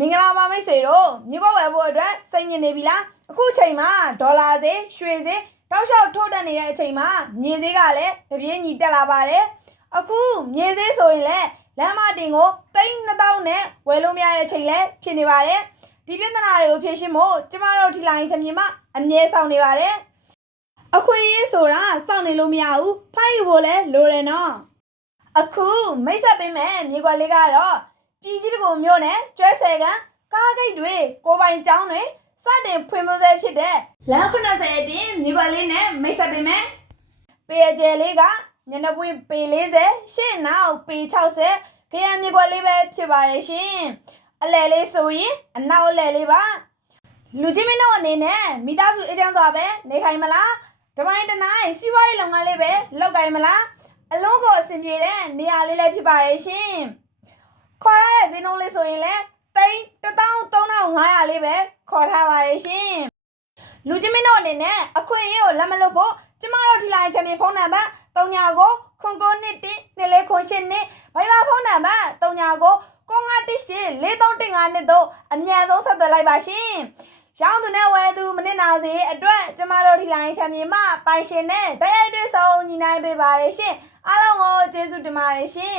မင်္ဂလာပါမိတ်ဆွေတို့မြေကွက်ဝယ်ဖို့အတွက်စိတ်ညစ်နေပြီလားအခုချိန်မှာဒေါ်လာဈေးရွှေဈေးတောက်လျှောက်ထိုးတက်နေတဲ့အချိန်မှာမြေဈေးကလည်းတပြေးညီတက်လာပါတယ်အခုမြေဈေးဆိုရင်လည်းလမ်းမတင်ကို3,000နဲ့ဝယ်လို့မရတဲ့အချိန်လည်းဖြစ်နေပါတယ်ဒီပြဿနာတွေကိုဖြေရှင်းဖို့ကျမတို့ထီလိုင်းချင်မြေမှာအမြဲဆောင်နေပါတယ်အခွင့်အရေးဆိုတာစောင့်နေလို့မရဘူးဖမ်းယူဖို့လည်းလိုတယ်နော်အခုမိတ်ဆက်ပေးမယ်မြေကွက်လေးကတော့ပြည်ကြီးတကူမျိုးနဲ့ကျွဲဆယ်ကန်ကားဂိတ်တွေကိုပိုင်ကျောင်းတွေစတင်ဖွင့်ဖို့ဆဲဖြစ်တဲ့လမ်း90အတင်းမြေကွက်လေးနဲ့မိတ်ဆက်ပေးမယ်ပေကျဲလေးကညနေပွင့်ပေ40ရှေ့နောက်ပေ60ခရမ်းမြေကွက်လေးပဲဖြစ်ပါတယ်ရှင်အလဲလေးဆိုရင်အနောက်အလဲလေးပါလူချင်းမင်းတို့အနေနဲ့မိသားစုအေးချမ်းစွာပဲနေထိုင်မလားတပိုင်းတနိုင်စီးပွားရေးလုပ်ငန်းလေးပဲလုပ်ကိုင်မလားအလုံးကိုအဆင်ပြေတဲ့နေရာလေးလည်းဖြစ်ပါတယ်ရှင်ခေါ်ရတဲ့ဈေးနှုန်းလေးဆိုရင်လည်း13,500လေးပဲခေါ်ထားပါတယ်ရှင်လူချင်းမင်းတို့အနေနဲ့အခွင့်အရေးကိုလက်မလွတ်ဖို့ကျမတို့ထီလိုင်းချန်ပီယံဖုန်းနံပါတ်399198ဘိုင်ဘာဖုန်းနံပါတ်3991843152တို့အမြန်ဆုံးဆက်သွယ်လိုက်ပါရှင်ရောင်းသူနဲ့ဝယ်သူမနစ်နာစေအတွက်ကျမတို့ထီလိုင်းချန်ပီယံမှပိုင်ရှင်နဲ့တိုက်ရိုက်တွေ့ဆုံညီနိုင်ပေးပါရရှင်အားလုံးကိုကျေးဇူးတင်ပါတယ်ရှင်